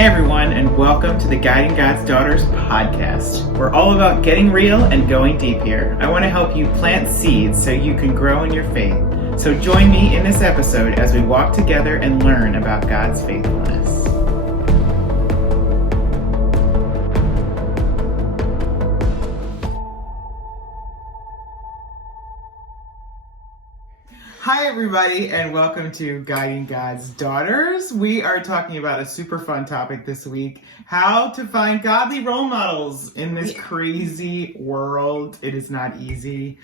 Hey everyone, and welcome to the Guiding God's Daughters podcast. We're all about getting real and going deep here. I want to help you plant seeds so you can grow in your faith. So join me in this episode as we walk together and learn about God's faithfulness. Hi everybody, and welcome to Guiding God's Daughters. We are talking about a super fun topic this week, how to find godly role models in this crazy world. It is not easy.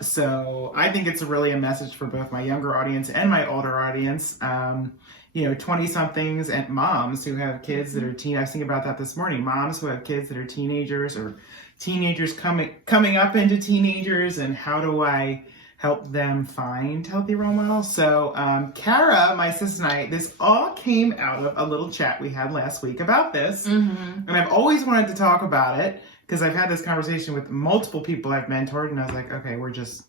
So I think it's really a message for both my younger audience and my older audience. 20-somethings and moms who have kids that are I was thinking about that this morning. Moms who have kids that are teenagers or teenagers coming up into teenagers, and how do I help them find healthy role models? So Kara, my sister, and I, this all came out of a little chat we had last week about this. And I've always wanted to talk about it because I've had this conversation with multiple people I've mentored, and I was like, okay, we're just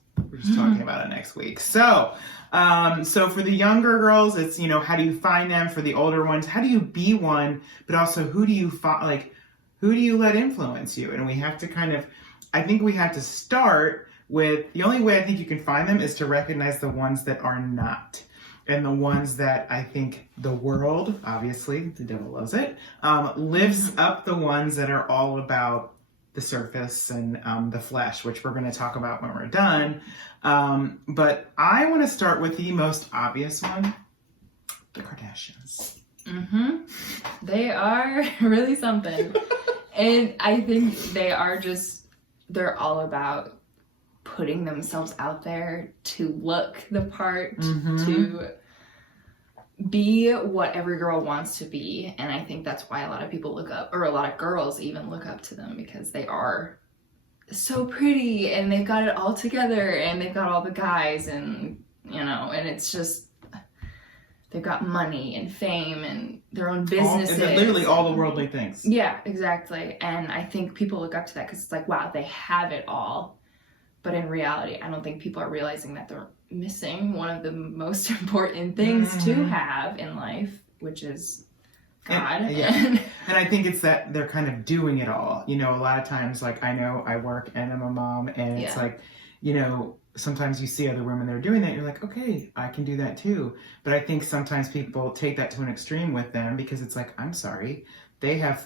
talking about it next week. So for the younger girls, it's, how do you find them? For the older ones, how do you be one? But also, who do you who do you let influence you? And we have to I think we have to start with, the only way I think you can find them is to recognize the ones that are not. And the ones that I think the world, obviously, the devil loves it, lifts up the ones that are all about the surface and the flesh, which we're going to talk about when we're done. But I want to start with the most obvious one, the Kardashians. They are really something. And I think they're all about putting themselves out there to look the part, to be what every girl wants to be. And I think that's why a lot of people look up, or a lot of girls even look up to them, because they are so pretty and they've got it all together and they've got all the guys and, and it's just, they've got money and fame and their own businesses. Literally all the worldly things. Yeah, exactly. And I think people look up to that because it's like, wow, they have it all. But in reality, I don't think people are realizing that they're missing one of the most important things to have in life, which is God. And I think it's that they're kind of doing it all. A lot of times, I know I work and I'm a mom, and it's sometimes you see other women that are doing that, you're like, okay, I can do that too. But I think sometimes people take that to an extreme with them, because it's like, I'm sorry, they have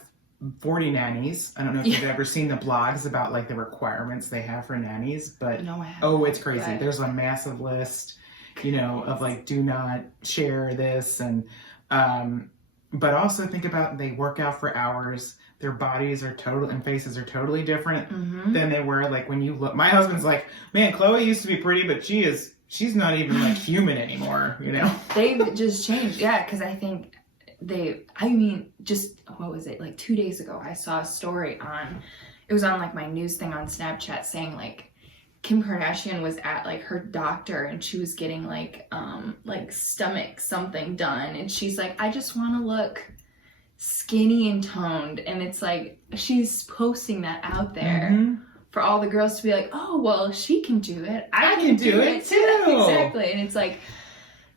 40 nannies. I don't know if you've ever seen the blogs about the requirements they have for nannies, but no, I haven't. It's crazy. But there's a massive list, of do not share this, and but also think about, they work out for hours. Their bodies are and faces are totally different than they were when you look. My husband's like, man, Chloe used to be pretty, but she's not even human anymore, They've just changed. Yeah, because I think what was it? 2 days ago, I saw a story it was on my news thing on Snapchat saying Kim Kardashian was at her doctor and she was getting stomach something done. And she's like, I just want to look skinny and toned. And it's she's posting that out there for all the girls to be like, oh, well, she can do it. I can do it too. Exactly. And it's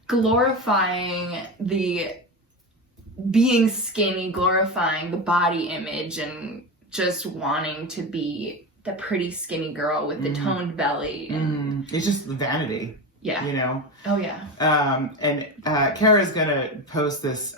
glorifying the being skinny, glorifying the body image, and just wanting to be the pretty skinny girl with the toned belly. And it's just vanity. Yeah. Oh yeah. And Kara's gonna post this,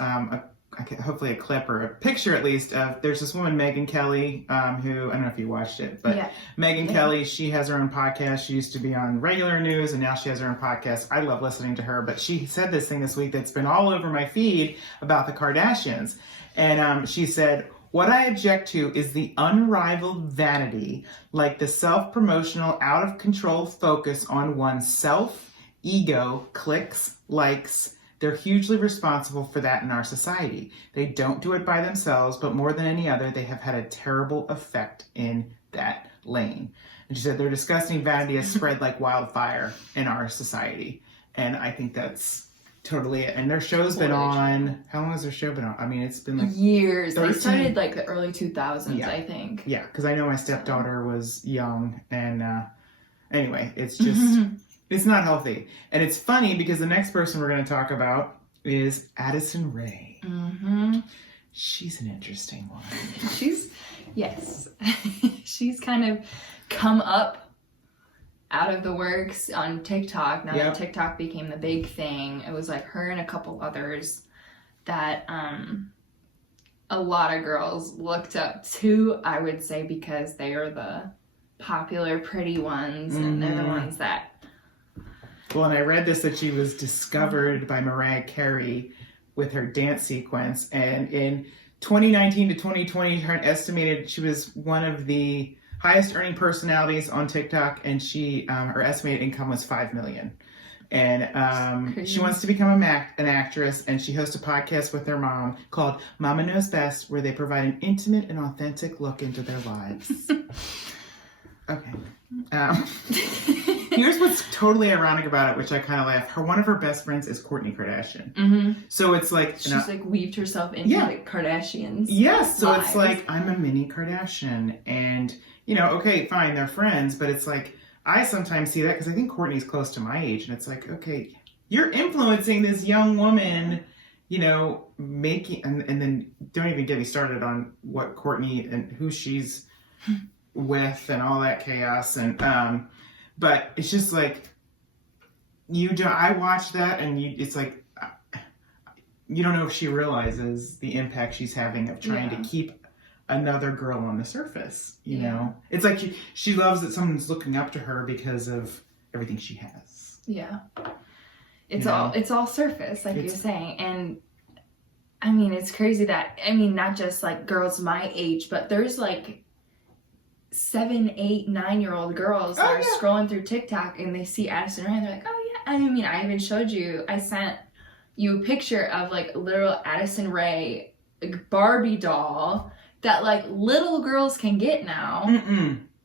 hopefully a clip or a picture at least of, there's this woman, Megyn Kelly, who, I don't know if you watched it, but Megyn Kelly, she has her own podcast. She used to be on regular news and now she has her own podcast. I love listening to her, but she said this thing this week that's been all over my feed about the Kardashians. And she said, what I object to is the unrivaled vanity, the self-promotional, out-of-control focus on oneself, ego, clicks, likes. They're hugely responsible for that in our society. They don't do it by themselves, but more than any other, they have had a terrible effect in that lane. And she said their disgusting vanity has spread like wildfire in our society. And I think that's totally it. And their show's been on, how long has their show been on? I mean, it's been years. 13. They started the early 2000s, I think. Yeah, because I know my stepdaughter was young. And anyway, it's just... It's not healthy. And it's funny because the next person we're going to talk about is Addison Rae. She's an interesting one. Yes. She's kind of come up out of the works on TikTok. Now that TikTok became the big thing, it was like her and a couple others that a lot of girls looked up to, I would say, because they are the popular pretty ones, and they're the ones that... Well, and I read this, that she was discovered by Mariah Carey with her dance sequence, and in 2019 to 2020, her estimated she was one of the highest earning personalities on TikTok, and her estimated income was $5 million. And she wants to become an actress, and she hosts a podcast with her mom called Mama Knows Best, where they provide an intimate and authentic look into their lives. Okay. Here's what's totally ironic about it, which I kind of laugh. One of her best friends is Kourtney Kardashian. Mm-hmm. So it's like... She's like weaved herself into the Kardashians. Yes, so lives. It's like, I'm a mini Kardashian. And, okay, fine, they're friends, but it's like, I sometimes see that because I think Kourtney's close to my age. And it's like, okay, you're influencing this young woman, making... And then don't even get me started on what Kourtney and who she's... with and all that chaos, and but it's just like I watch that, and it's like you don't know if she realizes the impact she's having of trying to keep another girl on the surface. You know, it's like she loves that someone's looking up to her because of everything she has. Yeah, it's all surface, like you're saying, and I mean it's crazy that not just like girls my age, but there's like 7, 8, 9-year-old girls that are scrolling through TikTok and they see Addison Rae and they're like, oh yeah. I even showed you, I sent you a picture of like literal Addison Rae like Barbie doll that like little girls can get now.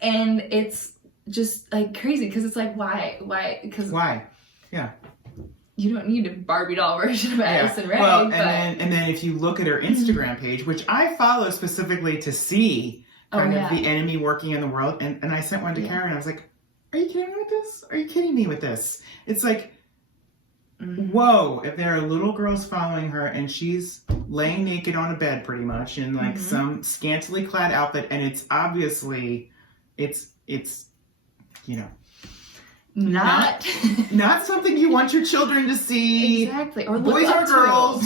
And it's just like crazy because it's like, why? Because why? Yeah. You don't need a Barbie doll version of Addison Rae. Well, and then if you look at her Instagram page, which I follow specifically to see kind of the enemy working in the world. And I sent one to Karen. I was like, are you kidding me with this? Are you kidding me with this? It's like, whoa, if there are little girls following her and she's laying naked on a bed pretty much in like some scantily clad outfit, and it's obviously, it's not something you want your children to see. Exactly. Or boys or girls.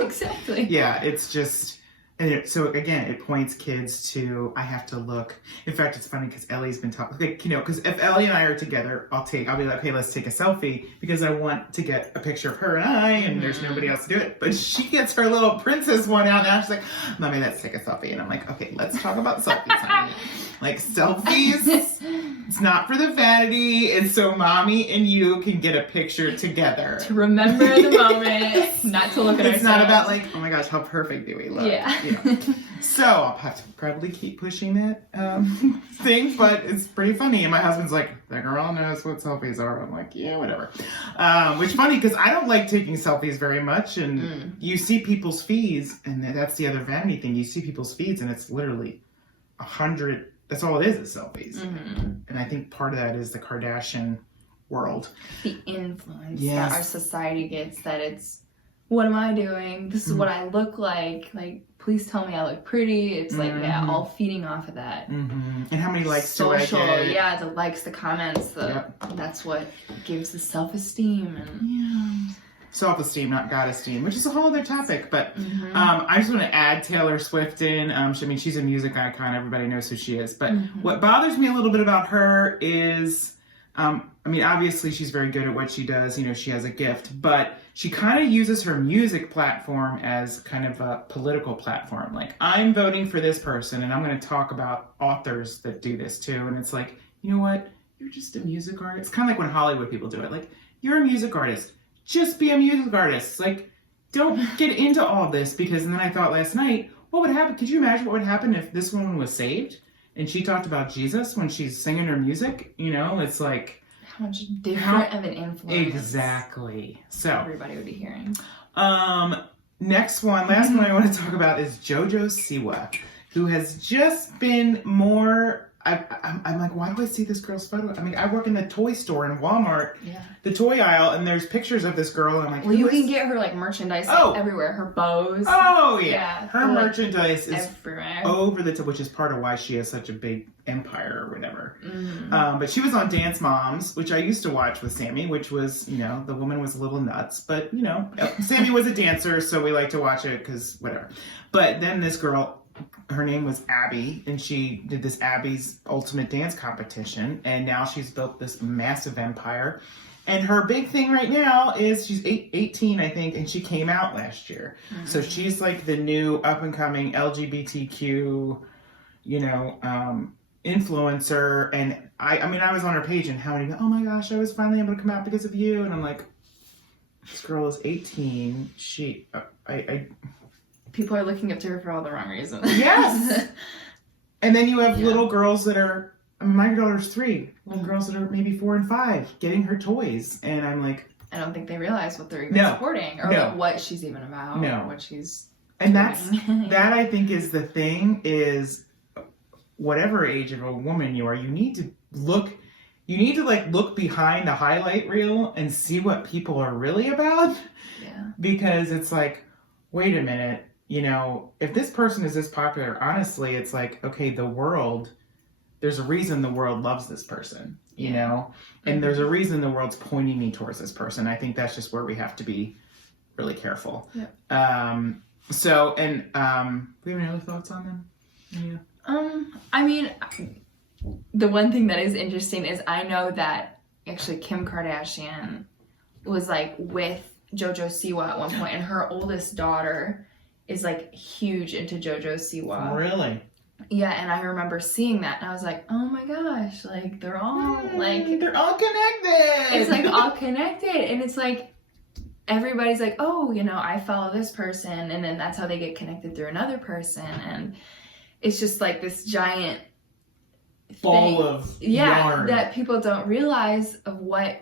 Exactly. Yeah, it's just... And so again, it points kids to, I have to look. In fact, it's funny because Ellie's been talking, because if Ellie and I are together, I'll be like, okay, let's take a selfie because I want to get a picture of her and I, and there's nobody else to do it. But she gets her little princess one out now. She's like, Mommy, let's take a selfie. And I'm like, okay, let's talk about selfies, honey. Like selfies, it's not for the vanity. It's so Mommy and you can get a picture together. To remember the moment, not to look at ourselves. It's not about like, oh my gosh, how perfect do we look? Yeah. So I'll have to probably keep pushing that thing, but it's pretty funny. And my husband's like, that girl knows what selfies are. I'm like, yeah, whatever. Which is funny because I don't like taking selfies very much. And you see people's feeds, and that's the other vanity thing. You see people's feeds, and it's literally 100. That's all it is selfies. And I think part of that is the Kardashian world. The influence that our society gets, that it's, what am I doing? This is what I look like. Like, please tell me I look pretty. It's like, all feeding off of that. And how many likes social, do I get? Yeah, the likes, the comments, that's what gives the self-esteem. And self-esteem, not God-esteem, which is a whole other topic. But I just want to add Taylor Swift in. She's a music icon. Everybody knows who she is. But what bothers me a little bit about her is, obviously she's very good at what she does. She has a gift. But she kind of uses her music platform as kind of a political platform. Like, I'm voting for this person, and I'm going to talk about authors that do this too. And it's like, you know what? You're just a music artist. It's kind of like when Hollywood people do it. Like, you're a music artist. Just be a music artist. Like, don't get into all this, because, and then I thought last night, what would happen? Could you imagine what would happen if this woman was saved and she talked about Jesus when she's singing her music? It's like, how much different of an influence. Exactly. So everybody would be hearing. Last one I want to talk about is JoJo Siwa, who has just been more I'm like, why do I see this girl's photo? I mean, I work in the toy store in Walmart, Yeah. the toy aisle, and there's pictures of this girl. And I'm like, well, you can get her like merchandise like, everywhere. Her bows. Oh yeah, her like, merchandise is everywhere. over the top, which is part of why she has such a big empire or whatever. Mm-hmm. But she was on Dance Moms, which I used to watch with Sammy, which was, you know, the woman was a little nuts, but you know, Sammy was a dancer, so we like to watch it because whatever. But then this girl, her name was Abby, and she did this Abby's Ultimate Dance competition, and now she's built this massive empire. And her big thing right now is she's 18, I think, and she came out last year. Mm-hmm. So she's like the new up-and-coming LGBTQ, you know, influencer. And I mean, I was on her page, and how many, oh my gosh, I was finally able to come out because of you. And I'm like, this girl is 18. People are looking up to her for all the wrong reasons. Yes. And then you have little girls that are, my daughter's 3, little girls that are maybe 4 and 5 getting her toys. And I'm like, I don't think they realize what they're even supporting or like what she's even about. No. What she's and doing. that I think is the thing is whatever age of a woman you are, you need to look behind the highlight reel and see what people are really about. Yeah. Because it's like, wait a minute. You know, if this person is this popular, honestly, it's like, okay, there's a reason the world loves this person, you know, and there's a reason the world's pointing me towards this person. I think that's just where we have to be really careful. Yeah. We have any other thoughts on them? Yeah. I mean, the one thing that is interesting is I know that actually Kim Kardashian was like with JoJo Siwa at one point, and her oldest daughter is like huge into JoJo Siwa. Really? Yeah, and I remember seeing that, and I was like, oh my gosh, like they're all they're all connected. It's like all connected, and it's like everybody's like, oh, you know, I follow this person, and then that's how they get connected through another person, and it's just like this giant ball of yarn that people don't realize of what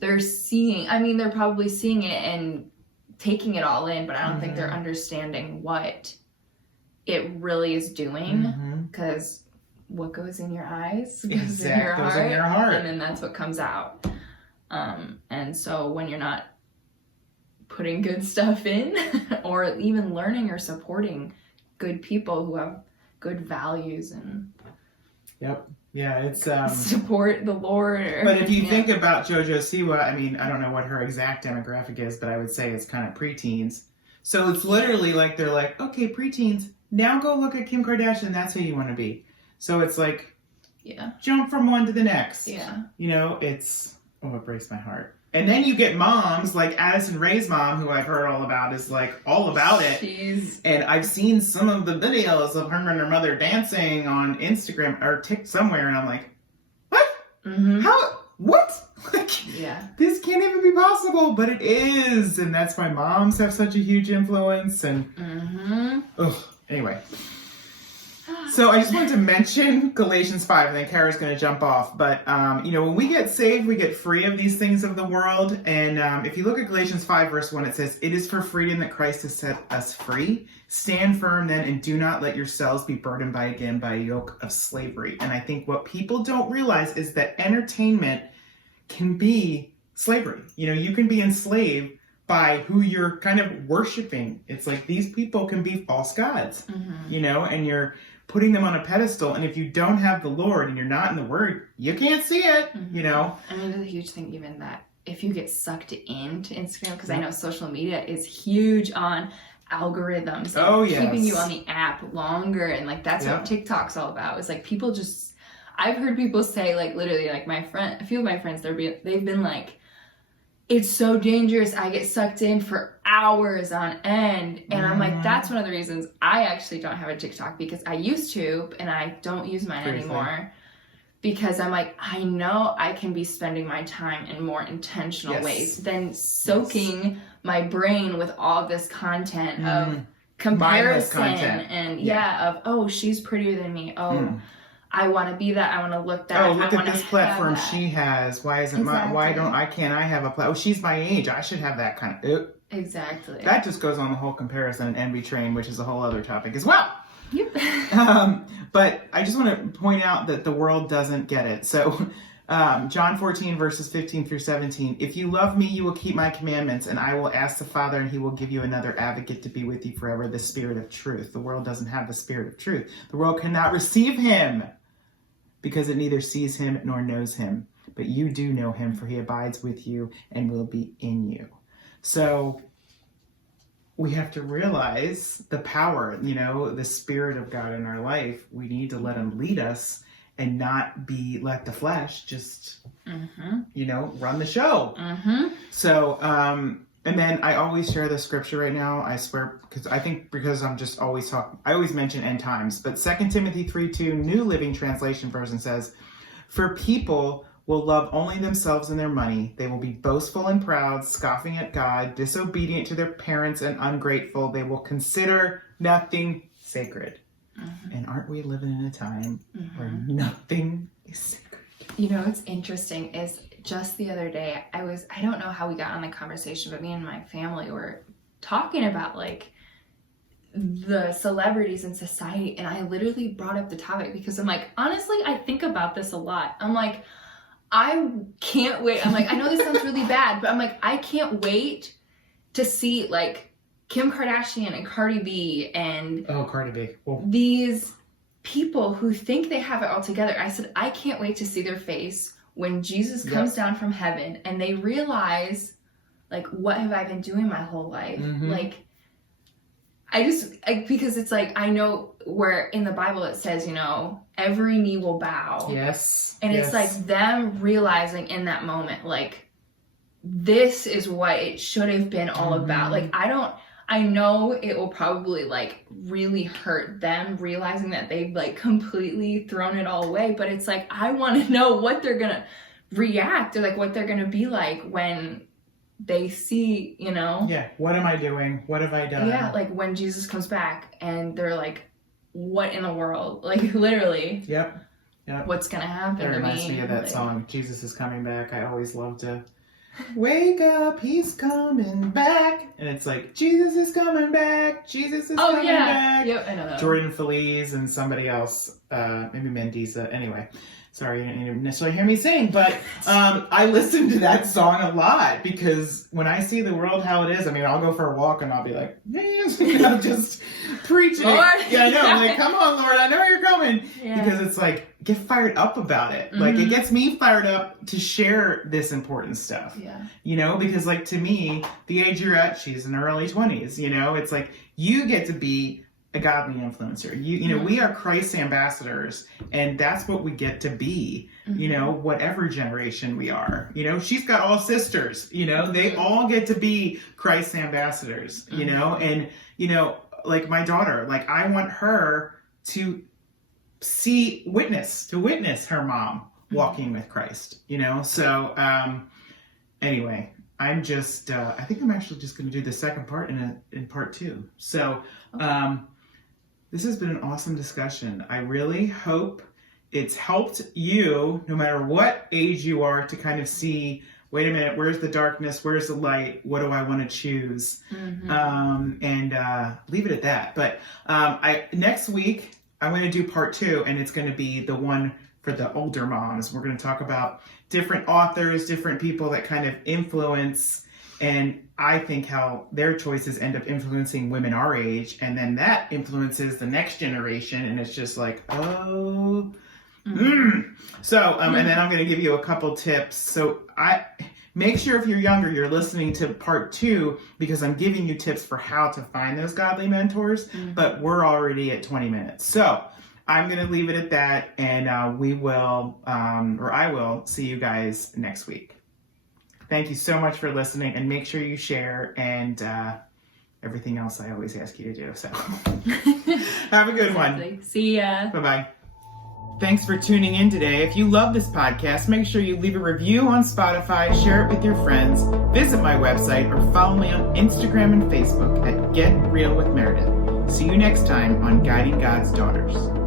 they're seeing. I mean, they're probably seeing it and taking it all in, but I don't think they're understanding what it really is doing, because what goes in your eyes goes in your heart, and then that's what comes out. And so when you're not putting good stuff in or even learning or supporting good people who have good values and it's support the Lord. But if you think about JoJo Siwa, I mean, I don't know what her exact demographic is, but I would say it's kind of preteens. So it's literally like they're like, okay, preteens, now go look at Kim Kardashian. That's who you want to be. So it's like, jump from one to the next. Yeah. You know, it breaks my heart. And then you get moms like Addison Rae's mom, who I've heard all about, is like all about it. And I've seen some of the videos of her and her mother dancing on Instagram or somewhere, and I'm like, what? How? What? Like, this can't even be possible, but it is, and that's why moms have such a huge influence. And anyway. So I just wanted to mention Galatians 5, and then Kara's going to jump off. But, you know, when we get saved, we get free of these things of the world. And if you look at Galatians 5, verse 1, it says, "It is for freedom that Christ has set us free. Stand firm then, and do not let yourselves be burdened by a yoke of slavery." And I think what people don't realize is that entertainment can be slavery. You know, you can be enslaved by who you're kind of worshiping. It's like these people can be false gods, you know, and you're putting them on a pedestal. And if you don't have the Lord and you're not in the Word, you can't see it, you know. I mean, it's a huge thing even that if you get sucked into Instagram, because I know social media is huge on algorithms and keeping you on the app longer, and like that's what TikTok's all about. It's like people just, I've heard people say like literally like a few of my friends, they've been like, it's so dangerous. I get sucked in for hours on end. And I'm like, that's one of the reasons I actually don't have a TikTok, because I used to, and I don't use mine anymore. Because I'm like, I know I can be spending my time in more intentional ways than soaking my brain with all this content of comparison and of, oh, she's prettier than me. Oh, I want to be that. I want to look that. Oh, look at this platform she has. Why isn't can't I have a platform? Oh, she's my age. I should have that kind of. Exactly. That just goes on the whole comparison and envy train, which is a whole other topic as well. Yep. But I just want to point out that the world doesn't get it. So John 14, verses 15 through 17. If you love me, you will keep my commandments, and I will ask the Father, and he will give you another advocate to be with you forever, the Spirit of truth. The world doesn't have the Spirit of truth. The world cannot receive him because it neither sees him nor knows him. But you do know him, for he abides with you and will be in you. So we have to realize the power, the Spirit of God in our life. We need to let him lead us and not let the flesh just, run the show. So, and then I always share the scripture right now, I swear, because I'm just always talking, I always mention end times, but 2 Timothy 3:2, New Living Translation version says, for people will love only themselves and their money. They will be boastful and proud, scoffing at God, disobedient to their parents and ungrateful. They will consider nothing sacred. And aren't we living in a time where nothing is sacred? What's interesting is just the other day, I don't know how we got on the conversation, but me and my family were talking about like the celebrities in society. And I literally brought up the topic because I'm like, honestly, I think about this a lot. I'm like, I can't wait. I'm like, I know this sounds really bad, but I'm like, I can't wait to see like Kim Kardashian and Cardi B and Cardi B. Cool. These people who think they have it all together. I said, I can't wait to see their face when Jesus comes down from heaven and they realize, like, what have I been doing my whole life? Like, because it's like, I know where in the Bible it says, every knee will bow. Yes. And it's like them realizing in that moment, like, this is what it should have been all about. Like, I know it will probably like really hurt them realizing that they've like completely thrown it all away. But it's like, I want to know what they're going to react or like what they're going to be like when they see, Yeah. What am I doing? What have I done? Yeah. Like when Jesus comes back and they're like, what in the world? Like literally. Yep. What's going to happen to me? That reminds me of that song, Jesus is Coming Back. I always love to wake up, he's coming back. And it's like, Jesus is coming back. Jesus is coming back. Yep, I know that. Jordan Feliz and somebody else, maybe Mendiza. Anyway, sorry, you didn't necessarily hear me sing, but I listen to that song a lot because when I see the world how it is, I'll go for a walk and I'll be like, man, just preaching. Lord. Yeah, I know. I'm like, come on, Lord, I know you're coming. Yeah. Because it's like, get fired up about it. Like, it gets me fired up to share this important stuff. Yeah. Because like to me, the age you're at, she's in her early 20s, it's like, you get to be a godly influencer. We are Christ's ambassadors, and that's what we get to be, whatever generation we are. She's got all sisters, they all get to be Christ's ambassadors, and, like my daughter, like I want her to witness her mom walking with Christ, so, anyway, I'm just, I think I'm actually just going to do the second part in part 2. So, this has been an awesome discussion. I really hope it's helped you, no matter what age you are, to kind of see, wait a minute, where's the darkness? Where's the light? What do I want to choose? And leave it at that. But next week, I'm going to do part 2, and it's going to be the one for the older moms. We're going to talk about different authors, different people that kind of influence, and I think how their choices end up influencing women our age, and then that influences the next generation, and it's just like, So, and then I'm going to give you a couple tips. So make sure if you're younger, you're listening to part 2, because I'm giving you tips for how to find those godly mentors, but we're already at 20 minutes. So I'm going to leave it at that, and I will see you guys next week. Thank you so much for listening, and make sure you share and everything else I always ask you to do. So have a good one. See ya. Bye-bye. Thanks for tuning in today. If you love this podcast, make sure you leave a review on Spotify, share it with your friends, visit my website, or follow me on Instagram and Facebook at Get Real with Meredith. See you next time on Guiding God's Daughters.